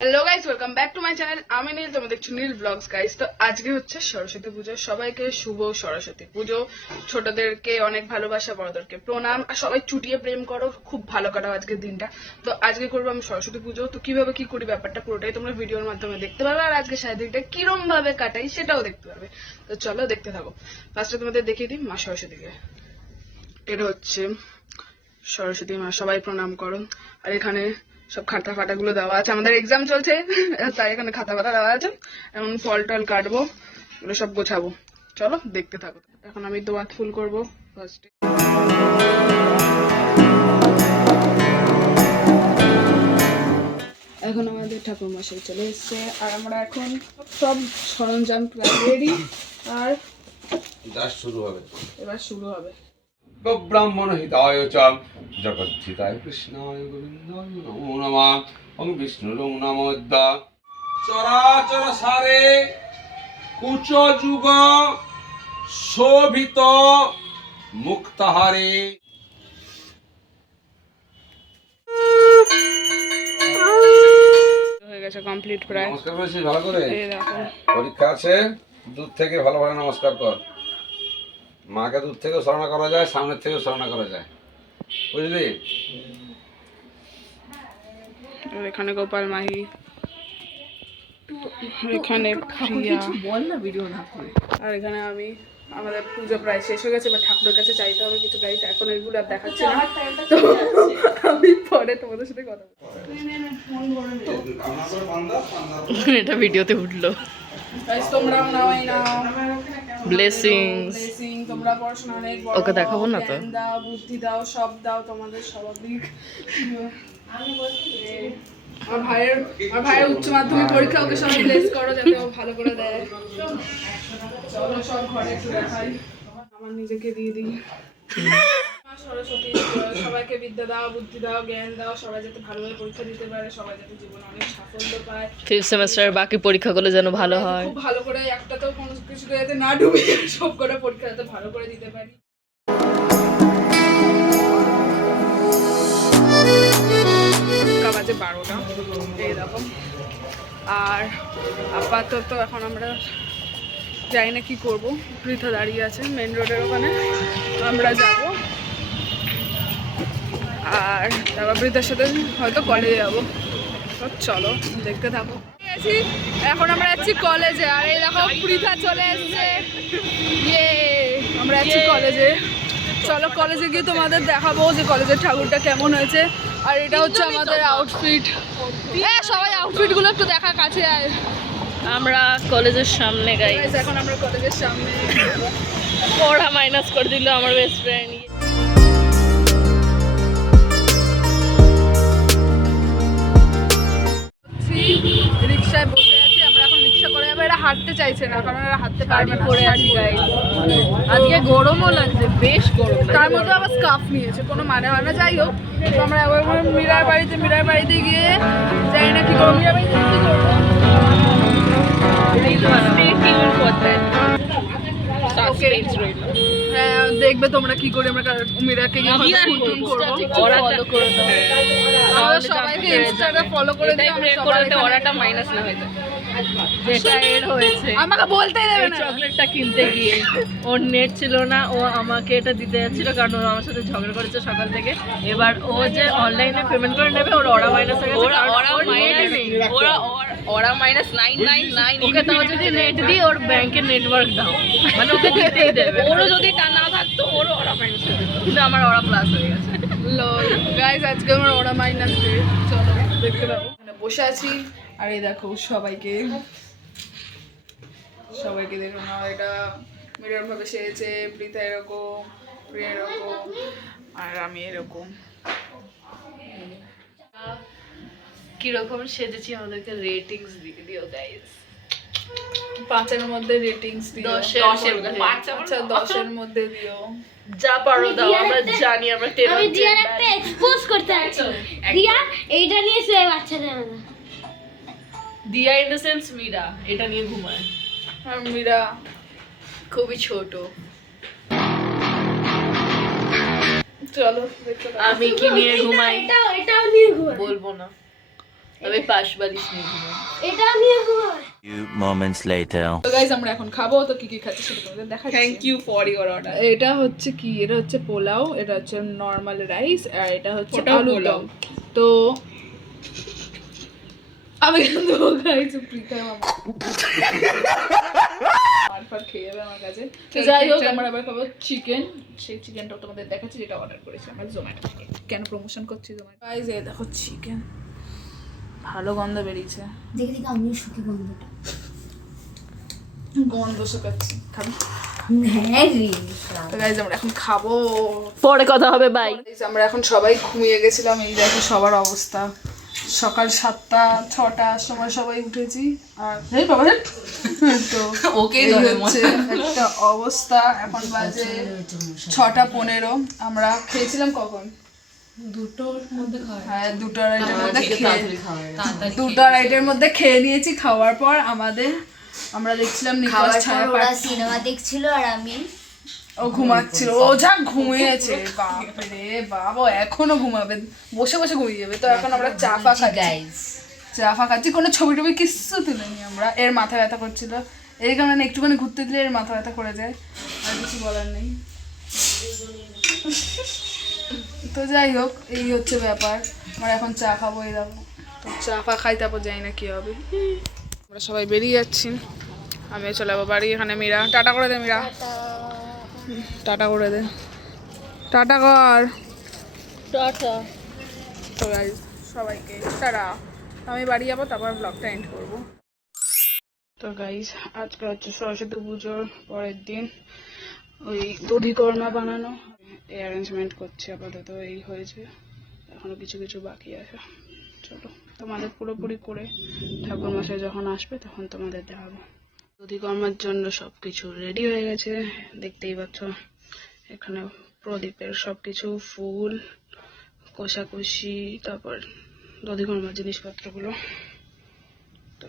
Hello guys, welcome back to my channel. আমি নীল, তোমরা দেখছো নীল ব্লগস। গাইস, তো আজকে হচ্ছে সরস্বতী পুজো। সবাইকে শুভ সরস্বতী পুজো। ছোটদেরকে অনেক ভালোবাসা, বড়দেরকে প্রণাম। আর সবাই চুটিয়ে প্রেম করো, খুব ভালো কাটাও আজকের দিনটা। তো আজকে করবো আমি সরস্বতী পুজো। তো কিভাবে কি করি ব্যাপারটা পুরোটাই তোমরা ভিডিওর মাধ্যমে দেখতে পারবে, আর আজকে সারাদিনটা কিরম ভাবে কাটাই সেটাও দেখতে পারবে। তো চলো দেখতে থাকো। ফার্স্টে তোমাদের দেখিয়ে দিই মা সরস্বতীকে। এটা হচ্ছে সরস্বতী মা, সবাই প্রণাম করো। আর এখানে সব খাতা ফাটা গুলো দেওয়া আছে, আমাদের এক্সাম চলছে তাই এখানে খাতা ফাটা দেওয়া আছে। এখন ফল টল কাটবো, এগুলো সব গোছাবো। চলো দেখতে থাকো। এখন আমি দোয়াত ফুল করবো ফার্স্টে। এখন আমাদের ঠাকুর মশাই চলে এসছে, আর আমরা এখন সব সরঞ্জাম রেডি। আর শুরু হবে, এবার শুরু হবে। ব্রাহ্মণ হিতায় চ জগদ্ধিতায় কৃষ্ণায় গোবিন্দায় নমো নমঃ। ওং বিষ্ণুরং নমোদ্যা চরাচর সারে কুচ যুগ শোভিত মুক্তাহারে। হয়ে গেছে কমপ্লিট প্রায়। নমস্কার করেছিস ভালো করে? এই দেখো, পরীক্ষা আছে, দূর থেকে ভালো ভালো নমস্কার কর। মাকে দূর থেকেও স্মরণ করা যায়, সামনের থেকেও স্মরণ করা যায়, বুঝলি? এখানে গোপাল মাহি, এখানে প্রিয়া, বল না ভিডিও না করে। আর এখানে আমি। আমাদের পুজো প্রায় শেষ হয়ে গেছে, বা ঠাকুরের কাছে চাইতে হবে কিছু। গাইস এখন এগুলো আর দেখাচ্ছি না, তো আমি পরে তোমাদের সাথে কথা বলবো। এটা ভিডিওতে উঠলো। গাইস তোমরাও নাও, এই নাও ব্লেসিংস। ব্লেসিং। তোমরা পড়াশোনা অনেক বড় ওকে দেখাবো না তো? জ্ঞান দাও, বুদ্ধি দাও, সব দাও, তোমাদের স্বাভাবিক। আমার ভাইয়ের উচ্চ মাধ্যমিক পরীক্ষা, ওকে সবাই ব্লেস করো যাতে ও ভালো করে দেয়। চলো সব ঘরে একটু দেখাই, আমার নিজেকে দিয়ে দিই। মা সরস্বতী, সবাইকে বিদ্যা দাও, বুদ্ধি দাও, জ্ঞান দাও, সবাই যাতে ভালোভাবে পরীক্ষা দিতে পারে, সবাই যাতে জীবনে অনেক সাফল্য পায়। ফিফথ সেমেস্টারের বাকি পরীক্ষাগুলো যেন ভালো হয়। খুব ভালো করে, একটা তো কোনো কিছুতে যাতে না ডুবে, সব করে পরীক্ষা যাতে ভালো করে দিতে পারি। বাজে 12টা, এইরকম। আর আপাতত এখন আমরা যাই না, কি করবো। পৃথা দাঁড়িয়ে আছে মেন রোডের ওখানে, আমরা যাব। আর তারপর পৃথার সাথে হয়তো কলেজে যাবো। তো চলো দেখতে থাকো। এখন আমরা যাচ্ছি কলেজে, আর এই দেখো পৃথা চলে এসছে। ইয়ে, আমরা যাচ্ছি কলেজে। চলো কলেজে গিয়ে তোমাদের দেখাবো যে কলেজের ঠাকুরটা কেমন হয়েছে। আর এটা হচ্ছে আমাদের আউটফিট। হ্যাঁ, সবাই আউটফিট গুলো একটু দেখা কাছে আয়। আমরা কলেজের সামনে গাইস। Guys, এখন আমরা কলেজের সামনে। পড়া মাইনাস করে দিল আমার বেস্ট ফ্রেন্ড। রিক্সায় বসে আছি আমরা, এখন রিক্সা করে যাবো। এরা হাঁটতে চাইছে না, কারণ এরা হাঁটতে পারবে না। পরে আছি গাইস, আজকে গরমও লাগছে, বেশ গরম। তার মধ্যে আবার স্কার্ফ নিয়েছে, কোনো মানে হয় না। যাই হোক, তো আমরা আবার মীরার বাড়িতে গিয়ে যাই না কি করবো। মীরার বাড়িতে কি করবো, হ্যাঁ দেখবে তোমরা কি করে আমরা মীরাকে গিয়ে খুন করবো। আমরা সবাইকে ইনস্টাগ্রামে ফলো করে দিই, ওরাটা মাইনাস না হয়ে যায়। যেটা এর হয়েছে, আমাকে বলতেই দেবে না। চকলেটটা কিনতে গিয়ে ওর নেট ছিল না, ও আমাকে এটা দিতে যাচ্ছিল কারণ ও আমার সাথে ঝগড়া করেছে সকাল থেকে। এবার ও যে অনলাইনে পেমেন্ট করে নেবে, ওর অরা মাইনাস হয়ে গেছে। ওরা মাইনাস 999। ওকে তাও যদি নেট দিই, ওর ব্যাংকের নেটওয়ার্ক দাও, মানে ওকে দিতেই দেবে। ওরও যদি টা না থাকতো, ওরও অরা মাইনাস হয়ে যেত, কিন্তু আমার অরা প্লাস হয়ে গেছে। গাইস আজকে আমার ওরা মাইনাস ডে। চলো দেখতে পাবো। বসে আছি, আর এই দেখো সবাইকে দেখুন। এটা মিরর ভাবে সেরেছে, প্রীতা এরকম, প্রিয়া এরকম, আর আমি এরকম। কিরকম সেজেছি আমাদেরকে রেটিংস দিয়ে দিও গাইস। 5-এর মধ্যে রেটিংস দিও। 10-এর মধ্যে। আচ্ছা 10-এর মধ্যে দিও। যা পারো দাও, আমরা জানি আমরা টেবিল। আমি দিয়ার একটা এক্সপোজ করতে আছি। দিয়া এইটা নিয়ে সে বাচ্চাদের না। দিয়া ইন দ্য সেন্স মীরা এটা নিয়ে ঘুমায়, আর মীরা খুবই ছোট। চলো দেখতে পাবো। আমি কি নিয়ে ঘুমাই এটাও নিয়ে ঘুমাই। বলবো না। তবে পাশ বালিশ নিয়ে দিবো। এটা আমি এখন Few moments later. তো গাইস আমরা এখন খাবো, তো কি কি খাচ্ছি সেটা তোমাদের দেখাচ্ছি। Thank you for your order. এটা হচ্ছে কি, এটা হচ্ছে পোলাও, এটা হচ্ছে নর্মাল রাইস, আর এটা হচ্ছে ওটাও আলুর পোলাও। দম। তো আমি কিন্তু খাইছি প্রিতা মামা মারফার খেয়ে যাবে আমার কাছে। তো যাই হোক আমরা আবার খাবো চিকেন, সেই চিকেনটাও তোমাদের দেখাচ্ছি যেটা অর্ডার করেছি আমরা জোম্যাটো থেকে। কেন প্রমোশন করছি জোম্যাটো? গাইস এই দেখো চিকেন, ভালো গন্ধ বেরিয়েছে, দেখে দেখে আমি শুকি গন্ধটা। গন্ধ শুকাচ্ছি, খাবি? হ্যাঁ রে তো গাইস আমরা এখন খাবো, পরে কথা হবে, বাই। Guys, আমরা এখন সবাই ঘুমিয়ে গেছিলাম, এই দেখো সবার অবস্থা। সকাল 7টা 6টার সময় সবাই উঠেছি, আর এই বাবা রে, তো ওকে এই হচ্ছে একটা অবস্থা। এখন বাজে 6টা 15। আমরা খেয়েছিলাম কখন? 2:30 মধ্যে খেয়ে নিয়েছি। খাওয়ার পর আমরা দেখছিলাম নিকোস ছায়া ওরা সিনেমা দেখছিল আর আমি ও ঘুমাচ্ছিল, ও যা ঘুমিয়েছে, বাপরে বাবা, এখনো ঘুমাবে, বসে বসে ঘুমিয়ে যাবে। তো এখন আমরা চা ফা খাচ্ছি, কোনো ছবি টবি কিচ্ছু তুলিনি আমরা। এর মাথা ব্যথা করছিল, এই কারণে একটুখানি ঘুরতে দিলে এর মাথা ব্যথা করে যায়, আর কিছু বলার নেই। তো যাই হোক, এই হচ্ছে ব্যাপার। আমরা এখন চা খাবো, এই দেখো। তো চা ফা খাই, তারপর যাই না কি হবে। আমরা সবাই বেরিয়ে যাচ্ছি, আমিও চলে যাবো বাড়ি। এখানে মীরা টাটা করে দে, মীরা টাটা করে দে, টাটা কর। টাটা। তো গাইস সবাইকে টাটা, আমি বাড়ি যাবো, তারপর ব্লগটা এন্ড করবো। তো গাইস আজকে হচ্ছে সরস্বতী পুজোর পরের দিন, ওই দধিকর্মা বানানো, এই অ্যারেঞ্জমেন্ট করছে আপাতত, এই হয়েছে, এখনো কিছু কিছু বাকি আছে। চলো তোমাদের পুরোপুরি করে ঠাকুর মশাই যখন আসবে তখন তোমাদের দেখাবো। দধিকর্মার জন্য সবকিছু রেডি হয়ে গেছে, দেখতেই পাচ্ছ। এখানে প্রদীপের সবকিছু, ফুল, কষাকষি, তারপর দধিকর্মার জিনিসপত্রগুলো। তো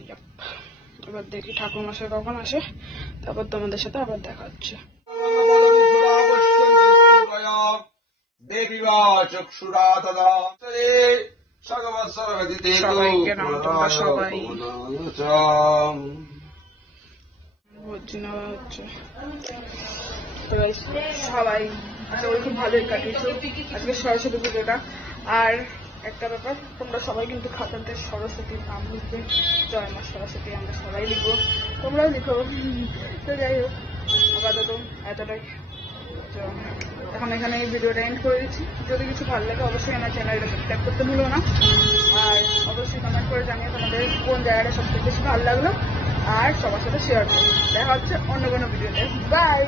এবার দেখি ঠাকুর মশাই কখন আসে, তারপর তোমাদের সাথে আবার দেখা হচ্ছে। সবাইকে নাম, তোমরা সবাই ভর্জি নেওয়া হচ্ছে। তো guys, সবাই আশা করি খুব ভালোই কাটিয়েছো আজকে সরস্বতী পুজোটা। আর একটা ব্যাপার, তোমরা সবাই কিন্তু খাতাতে সরস্বতীর নাম লিখবে, জয় মা সরস্বতী আমরা সবাই লিখবো, তোমরাও লিখো। তো যাই হোক, আপাতত এতটাই। তো এখন এখানে এই ভিডিওটা এন্ড করে দিচ্ছি। যদি কিছু ভালো লাগে অবশ্যই আমার চ্যানেলটা সাবস্ক্রাইব করতে ভুলো না, আর অবশ্যই কমেন্ট করে জানিয়ে তোমাদের কোন জায়গাটা সবথেকে বেশি ভালো লাগলো, আর সবার সাথে শেয়ার করো। দেখা হচ্ছে অন্য কোনো ভিডিওতে। বাই।